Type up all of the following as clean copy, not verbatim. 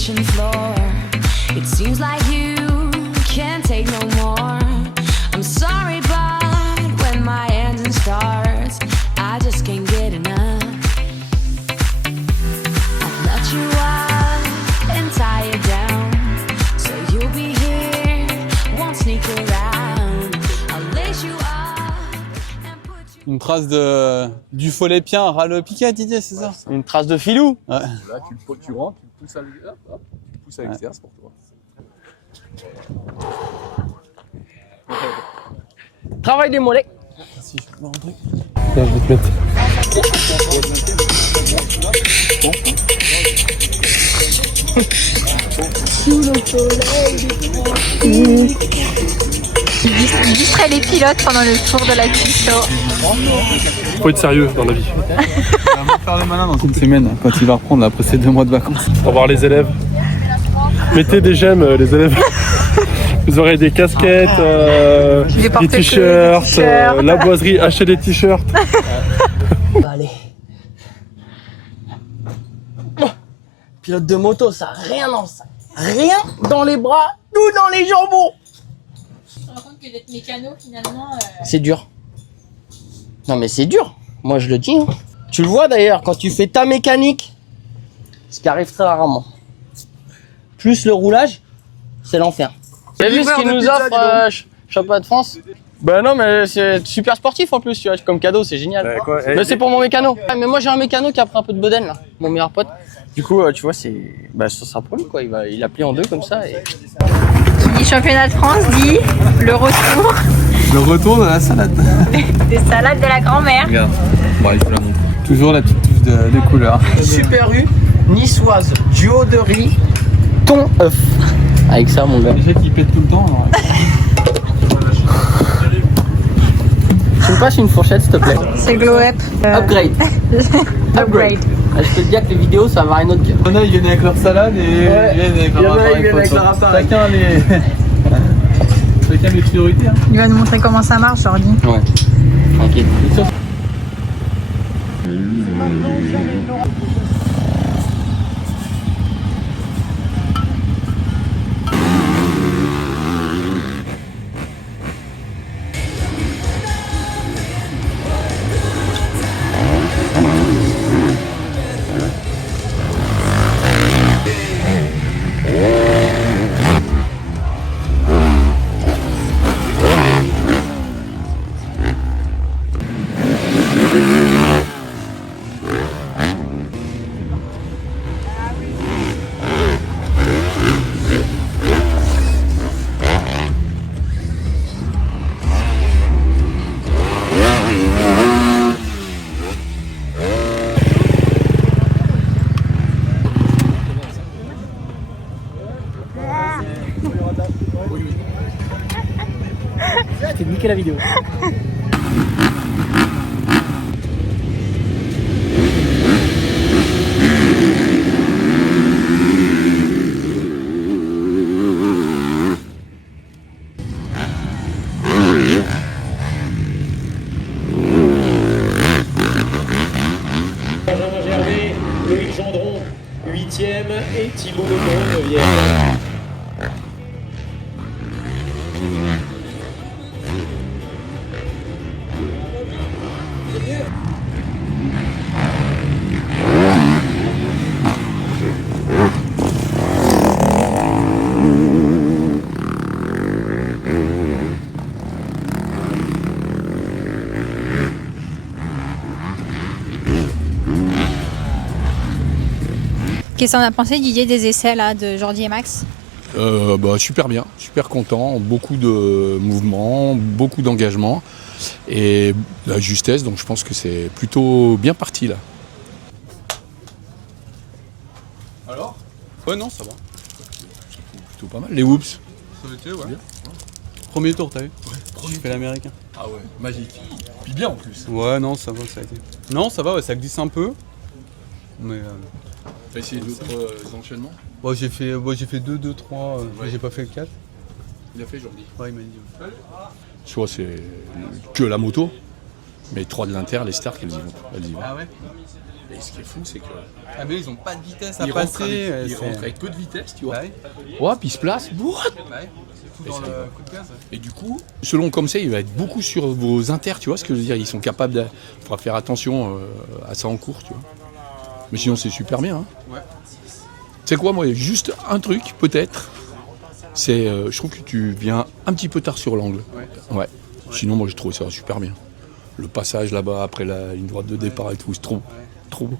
kitchen floor. It seems like you can't take no more. I'm sorry, but when my engine starts, I just can't get enough. I've left you up and tie you down, so you'll be here, won't sneak around. I'll lace you up and put you... Une trace du follet-pien ras le piquet, Didier, c'est ça? Une trace de filou. Ouais. Là, tu rentres, tu le pousses à l'extérieur, tu pousses à l'extérieur, c'est pour toi. Travail des mollets. Si, je peux voir un truc. Là, je vais te mettre. Il distrait les pilotes pendant le tour de la piste. Faut être sérieux dans la vie. On va faire le malin dans une semaine, quand il va reprendre après ces 2 mois de vacances. Au revoir les élèves. Mettez des j'aime les élèves. Vous aurez des casquettes, des t-shirts, la boiserie, achetez des t-shirts. Allez. Pilote de moto, ça a rien dans ça. Rien dans les bras, tout dans les jambons. Je me rends compte que d'être mécano, finalement... C'est dur. Non mais c'est dur. Moi je le dis. Hein. Tu le vois d'ailleurs, quand tu fais ta mécanique, ce qui arrive très rarement. Plus le roulage, c'est l'enfer. T'as vu ce qu'il nous offre, championnat de France? Bah non mais c'est super sportif en plus, tu vois, comme cadeau, c'est génial. Mais c'est pour mon mécano. Mais moi j'ai un mécano qui a pris un peu de bedaine là, mon meilleur pote. Du coup, tu vois, c'est, ça sera pour lui quoi. Il a plié en deux comme ça. Et... Qui dit championnat de France dit le retour. Le retour de la salade. Des salades de la grand-mère. Regarde, bon, il faut la montrer. Toujours la petite touche de couleur. Super U, niçoise, duo de riz, thon œuf. Avec ça mon gars. Déjà qu'il pète tout le temps. Alors... Tu me passes une fourchette s'il te plaît. C'est Glow Up. Upgrade. Upgrade. Je peux te dire que les vidéos ça va rien autre que. Il y en a, ils viennent avec leur salade et ils viennent avec leur appareil. Chacun les priorités. Hein. Il va nous montrer comment ça marche, Jordi. Ouais. Tranquille. T'es niqué la vidéo. Benjamin Gervais, Loïc Gendron, 8e et Thibaut Legrand, 9e. Qu'est-ce qu'on a pensé, Didier, des essais là, de Jordi et Max? Super bien, super content, beaucoup de mouvements, beaucoup d'engagement et la justesse, donc je pense que c'est plutôt bien parti là. Alors? Ouais non, ça va. Plutôt pas mal. Les whoops. Ça a été, ouais. Bien. Premier tour, t'as vu? Ouais, je fais l'américain. Ah ouais, magique. Puis bien en plus. Ouais, non, ça va, ça a été. Non, ça va, ouais, ça glisse un peu. Mais. T'as essayé d'autres enchaînements? Bon, j'ai fait 2, 2, 3, j'ai pas fait le 4. Il a fait aujourd'hui. Ouais, il m'a dit. Ouais. Tu vois, c'est que la moto, mais 3 de l'inter, les Stark, elles y vont. Ah ouais? Et ce qui est fou, c'est que Ah mais ils ont pas de vitesse à il passer. rentre avec peu de vitesse, tu vois. Ouais. Ouais, puis il se place. Ouais. Tout dans Et le c'est- coup de gaz. Et du coup, selon comme ça, il va être beaucoup sur vos inters, tu vois ce que je veux dire. Ils sont capables de. Il faudra faire attention à ça en cours, tu vois. Mais sinon, c'est super bien. Hein. Ouais. Tu sais quoi, moi, juste un truc, peut-être. C'est, je trouve que tu viens un petit peu tard sur l'angle. Ouais. Sinon, moi, j'ai trouvé ça super bien. Le passage là-bas après la ligne droite de départ et tout, c'est trop beau.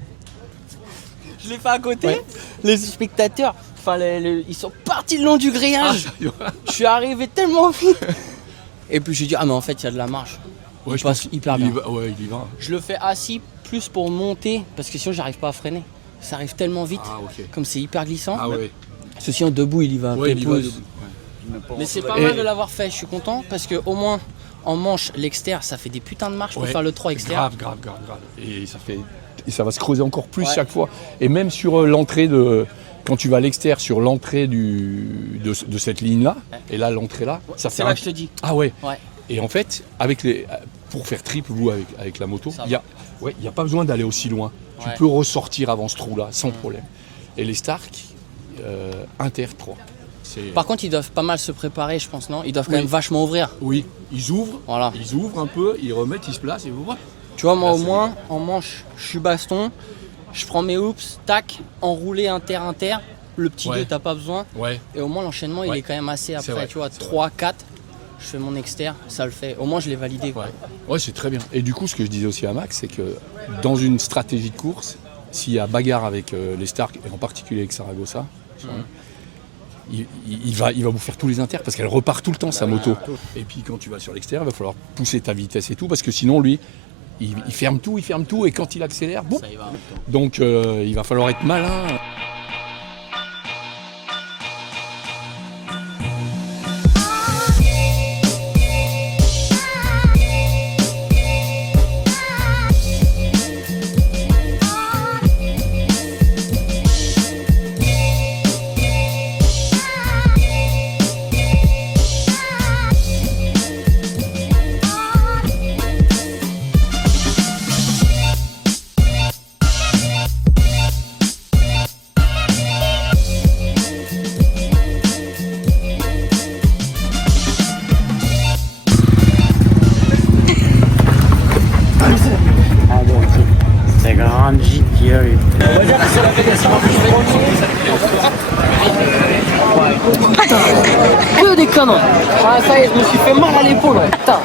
Je l'ai fait à côté. Ouais. Les spectateurs, enfin, ils sont partis le long du grillage. Ah, Je suis arrivé tellement vite. Et puis j'ai dit, ah mais en fait, il y a de la marche. ouais, Il je passe pense hyper qu'il y bien. va. Ouais, il y va. Je le fais assis plus pour monter, parce que sinon, j'arrive pas à freiner. Ça arrive tellement vite, Ah, ok. comme c'est hyper glissant. Ah, ouais. Ceci en debout, il y va. Ouais, il y va. pépouze. Ouais. Mais c'est pas Et- mal de l'avoir fait, je suis content, parce que au moins, en manche, l'extérieur, ça fait des putains de marches pour Ouais. faire le 3 extérieur. Grave. Et ça va se creuser encore plus Ouais. chaque fois. Et même sur l'entrée de. Quand tu vas à l'extérieur sur l'entrée de cette ligne-là, et là l'entrée là, ça fait C'est là que je te dis. Ah ouais. Ouais. Et en fait, pour faire triple vous avec la moto, Ça il n'y a pas besoin d'aller aussi loin. Tu Ouais. peux ressortir avant ce trou-là sans problème. Et les Stark, Inter 3. Par contre, ils doivent pas mal se préparer, je pense, non? Ils doivent quand Oui. même vachement ouvrir. Oui, ils ouvrent Voilà. un peu, ils remettent, ils se placent et voilà. Tu vois, moi Là, au c'est moins, en manche, je suis baston, je prends mes hoops, tac, enroulé inter. Le petit Ouais. 2, t'as pas besoin. Ouais. Et au moins, l'enchaînement, il Ouais. est quand même assez C'est après. vrai, Tu vois, c'est vrai. 3, 4, je fais mon externe, ça le fait. Au moins, je l'ai validé. Quoi. Ouais, c'est très bien. Et du coup, ce que je disais aussi à Max, c'est que dans une stratégie de course, s'il y a bagarre avec les Stark, et en particulier avec Saragossa, il va vous faire tous les inters parce qu'elle repart tout le temps sa moto. Et puis quand tu vas sur l'extérieur, il va falloir pousser ta vitesse et tout parce que sinon lui, il ferme tout et quand il accélère, boum. Ça y va. Donc il va falloir être malin. C'est grande gigue. Que des conneries. Ah, ça y est, je me suis fait mal à l'épaule. Putain.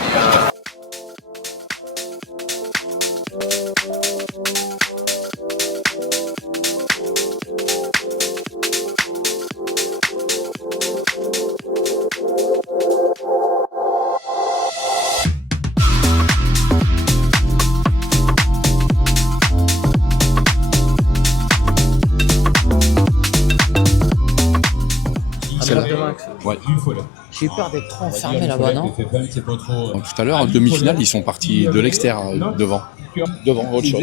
C'est là. Ouais. J'ai peur d'être trop enfermé là-bas, non? Tout à l'heure, en demi-finale, ils sont partis de l'extérieur devant. Devant, autre chose.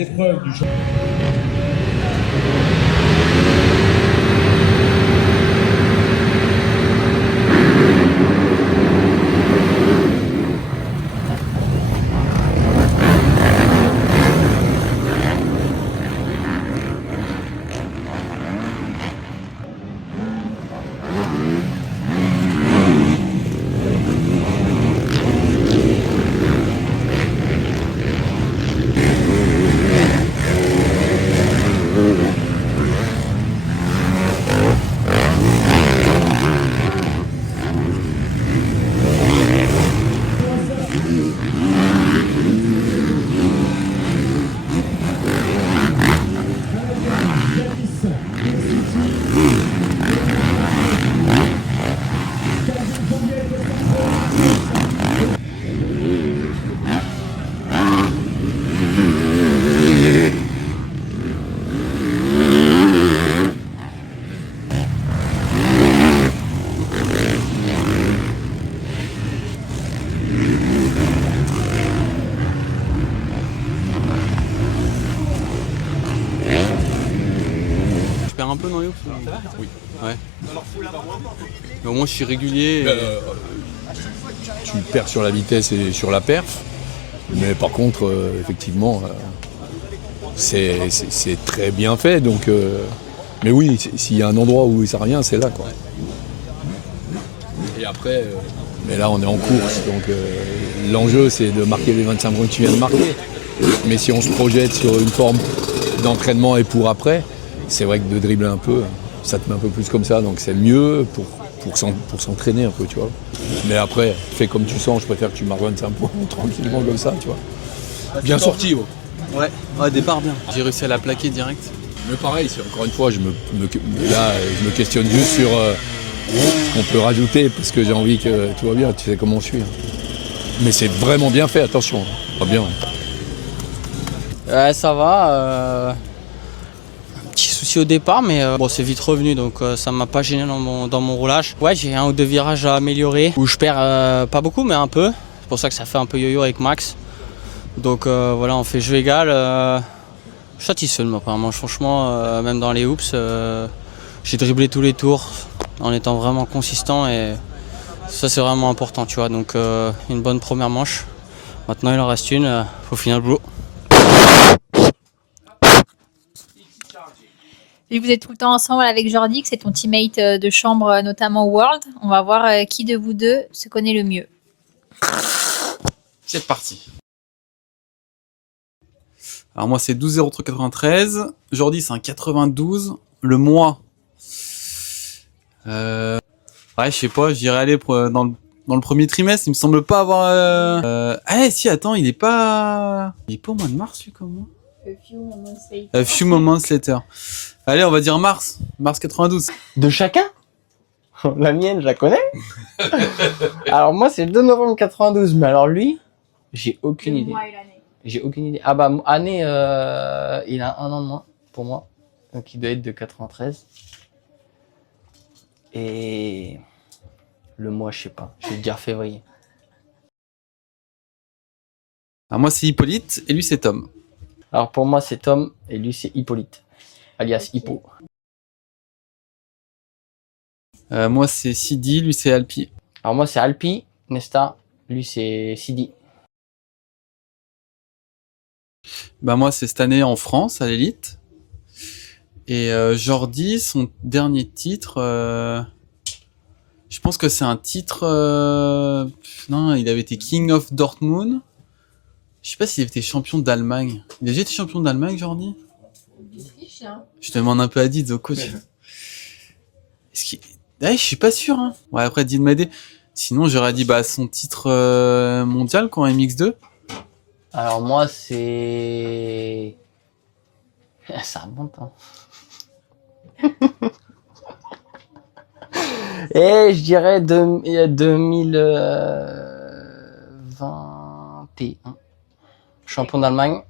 Je perds un peu dans les hoops. Oui. Ouais. Mais au moins je suis régulier. Tu perds sur la vitesse et sur la perf. Mais par contre, effectivement, c'est très bien fait. Donc, mais oui, s'il y a un endroit où ça revient, c'est là, quoi. Et après, mais là, on est en course. Donc, l'enjeu, c'est de marquer les 25 points que tu viens de marquer. Mais si on se projette sur une forme d'entraînement et pour après, c'est vrai que de dribbler un peu, ça te met un peu plus comme ça. Donc, c'est mieux pour s'entraîner un peu, tu vois. Mais après, fais comme tu sens, je préfère que tu marques 25 points tranquillement comme ça, tu vois. Bien sorti, ouais. Ouais, départ bien. J'ai réussi à la plaquer direct. Mais pareil, encore une fois, je me questionne juste sur ce qu'on peut rajouter, parce que j'ai envie que tout va bien, tu sais comment je suis. Mais c'est vraiment bien fait, attention. Pas bien. Ouais, ça va. Un petit souci au départ, mais bon, c'est vite revenu, donc ça m'a pas gêné dans mon roulage. Ouais, j'ai un ou deux virages à améliorer, où je perds pas beaucoup, mais un peu. C'est pour ça que ça fait un peu yo-yo avec Max. Donc voilà, on fait jeu égal. Je suis satisfait de moi, apparemment. Franchement, même dans les hoops, j'ai dribblé tous les tours en étant vraiment consistant, et ça, c'est vraiment important, tu vois. Donc une bonne première manche. Maintenant, il en reste une. Faut finir le boulot. Vu que vous êtes tout le temps ensemble avec Jordi, que c'est ton teammate de chambre, notamment World, on va voir qui de vous deux se connaît le mieux. C'est parti. Alors moi c'est 12,0393. Jordi c'est un 92. Le mois. Ouais, je sais pas, je dirais aller dans le premier trimestre. Il me semble pas avoir. Ah si, attends, il est pas au mois de mars lui comme moi. A few moments later. Allez, on va dire mars. Mars 92. De chacun? La mienne, je la connais. Alors moi, c'est le 2 novembre 92, mais alors lui, j'ai aucune idée. J'ai aucune idée. Ah bah, année, il a un an de moins pour moi. Donc il doit être de 93. Et le mois, je sais pas. Je vais te dire février. Alors moi c'est Hippolyte et lui c'est Tom. Alors pour moi, c'est Tom et lui, c'est Hippolyte, alias Hippo. Moi c'est Sidi, lui c'est Alpi. Alors moi, c'est Alpi, Nesta. Lui, c'est Sidi. Bah moi c'est cette année en France à l'élite. Et Jordi, son dernier titre, je pense que c'est un titre. Non, il avait été King of Dortmund. Je sais pas s'il avait été champion d'Allemagne. Il a déjà été champion d'Allemagne, Jordi? Je te demande un peu à Did, au coach. Est-ce qu'il... Ouais, je suis pas sûr. Hein. Ouais, après Did m'aider. Sinon, j'aurais dit bah son titre mondial quand MX2. Alors moi, c'est... Ça remonte, hein. Et je dirais 2021. Champion d'Allemagne.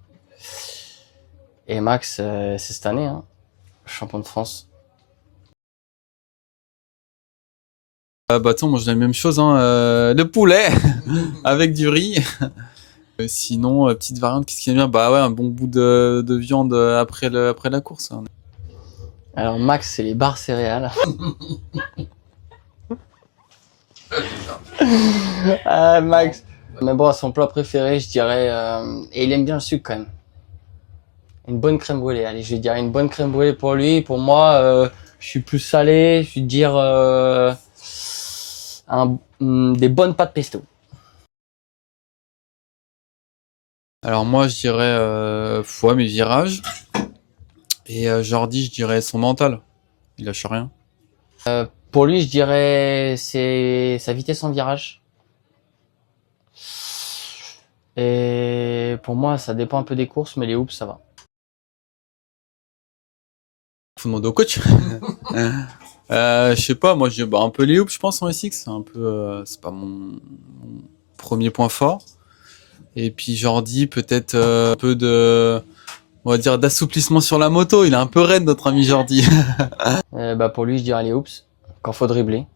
Et Max, c'est cette année, hein. Champion de France. Bah attends, moi j'ai la même chose, hein. Le poulet avec du riz. Sinon, petite variante, qu'est-ce qui est bien? Bah ouais, un bon bout de viande après la course. Hein. Alors Max, c'est les barres céréales. Max. Mais bon, son plat préféré, je dirais... et il aime bien le sucre quand même. Une bonne crème brûlée. Allez, je vais dire une bonne crème brûlée pour lui. Pour moi, je suis plus salé. Je vais dire des bonnes pâtes pesto. Alors moi, je dirais ouais, mes virages. Et Jordi, je dirais son mental. Il lâche rien. Pour lui, je dirais c'est sa vitesse en virage. Et pour moi, ça dépend un peu des courses, mais les hoops, ça va. Faut demander au coach. Je sais pas, moi, je dis un peu les hoops, je pense, en SX. C'est un peu, c'est pas mon premier point fort. Et puis Jordi, peut-être un peu on va dire d'assouplissement sur la moto. Il est un peu raide, notre ami Jordi. Bah pour lui, je dirais les hoops. Quand faut dribbler.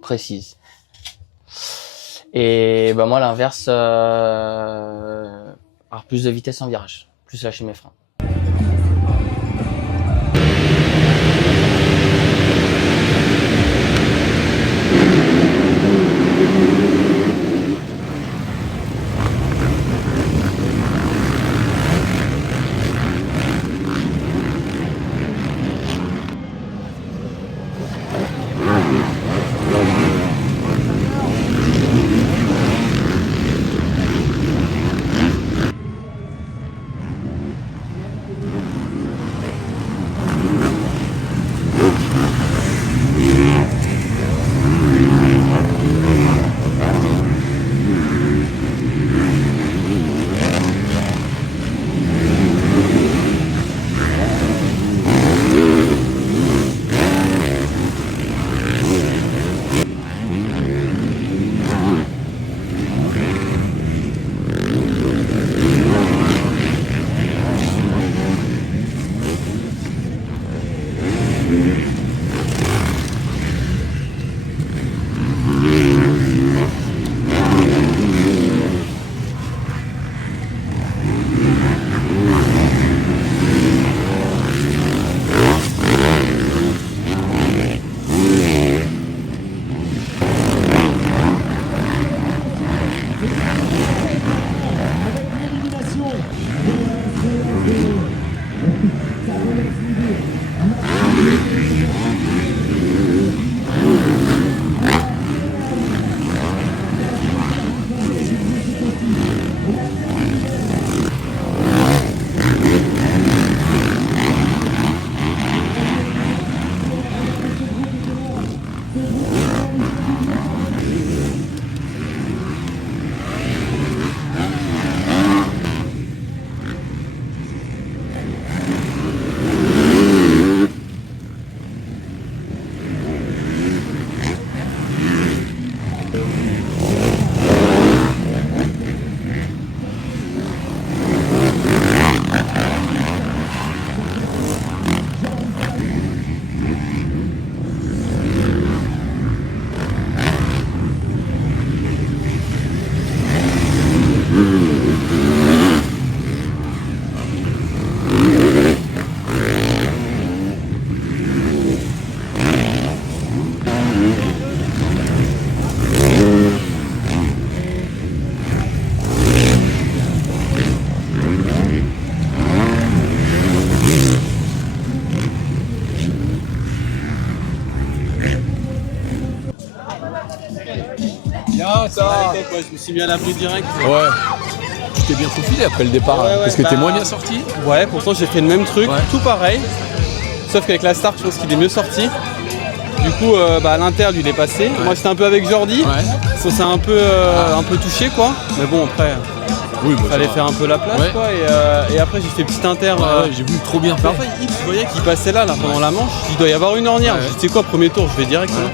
Précise. Et bah moi, l'inverse, avoir plus de vitesse en virage. Plus lâcher mes freins. Ah, ça. Je me suis mis à l'abri direct. Ouais. Tu t'es bien faufilé après le départ, Ouais, ouais, parce que t'es bah- moins bien sorti. Ouais, pourtant j'ai fait le même truc, Ouais. tout pareil. Sauf qu'avec la start, je pense qu'il est mieux sorti. Du coup, à l'Inter, lui, il est passé. Moi, j'étais un peu avec Jordi. Ouais. Ça s'est un peu touché, quoi. Mais bon, après, Oui, bah, fallait ça- faire un peu la place, Ouais. quoi. Et après, j'ai fait petit Inter. Ouais, ouais, j'ai vu trop bien fait. Mais en fait, je voyais qu'il passait là, pendant la manche. Il doit y avoir une ornière. Ouais. Je dis, tu sais quoi, premier tour, je vais direct. Ouais. là.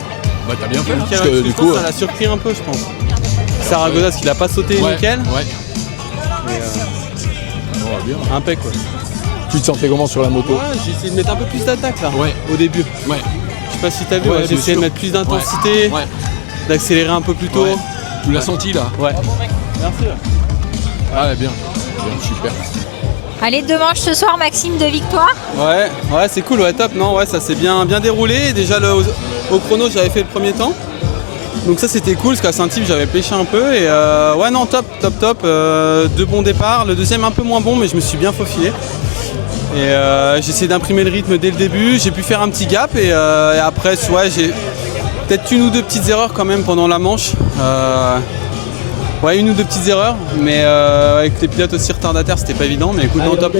Bah t'as bien fait, Nickel, parce que je du pense coup... ça l'a surpris un peu, je pense. Saragossa, parce qu'il a pas sauté ouais, nickel. Ouais. Mais, Ouais, bien. impec, quoi. Tu te sentais comment sur la moto? Ouais, j'ai essayé de mettre un peu plus d'attaque, là, Ouais. au début. Ouais. Je sais pas si t'as vu, Ouais, j'ai bien essayé de sûr. mettre plus d'intensité, Ouais. d'accélérer un peu plus tôt. Ouais. Tu l'as senti là? Ouais. Merci. Ah ouais, bien. Bien, super. Allez, 2 manches ce soir, Maxime, de victoire. Ouais, c'est cool, ouais, top, non, ouais, ça s'est bien déroulé. Déjà, au chrono, j'avais fait le premier temps. Donc ça, c'était cool, parce qu'à Saint-Yves, j'avais pêché un peu. Et ouais, non, top. 2 bons départs. Le deuxième, un peu moins bon, mais je me suis bien faufilé. Et j'ai essayé d'imprimer le rythme dès le début. J'ai pu faire un petit gap. Et après, ouais, j'ai peut-être 1 ou 2 petites erreurs quand même pendant la manche. Ouais, 1 ou 2 petites erreurs. Mais avec les pilotes aussi retardataires, c'était pas évident. Mais écoute, non, top.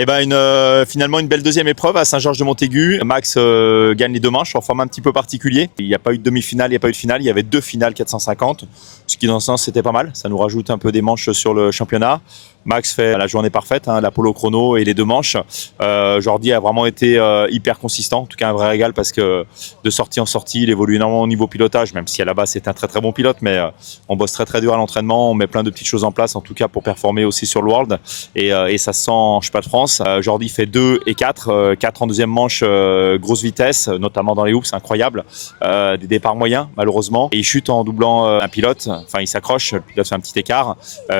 Eh ben finalement une belle deuxième épreuve à Saint-Georges-de-Montaigu. Max gagne les 2 manches en format un petit peu particulier. Il n'y a pas eu de demi-finale, il n'y a pas eu de finale. Il y avait 2 finales 450, ce qui dans ce sens c'était pas mal. Ça nous rajoute un peu des manches sur le championnat. Max fait la journée parfaite, la polo chrono et les 2 manches. Jordi a vraiment été hyper consistant, en tout cas un vrai régal parce que de sortie en sortie, il évolue énormément au niveau pilotage, même si à la base c'est un très très bon pilote, mais on bosse très très dur à l'entraînement, on met plein de petites choses en place en tout cas pour performer aussi sur le World et ça se sent en Championnat de France. Jordi fait 2 et 4, 4 en deuxième manche, grosse vitesse, notamment dans les hoops, c'est incroyable, des départs moyens malheureusement, et il chute en doublant un pilote, enfin il s'accroche, le pilote fait un petit écart,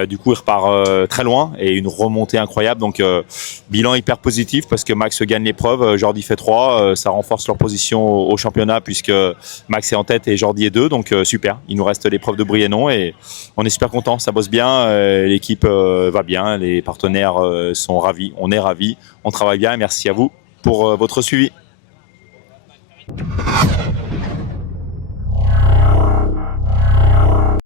du coup il repart très loin et une remontée incroyable, donc bilan hyper positif parce que Max gagne l'épreuve, Jordi fait 3, ça renforce leur position au championnat puisque Max est en tête et Jordi est 2, donc super, il nous reste l'épreuve de Briennon et on est super content, ça bosse bien, l'équipe va bien, les partenaires sont ravis, on est ravis, on travaille bien et merci à vous pour votre suivi.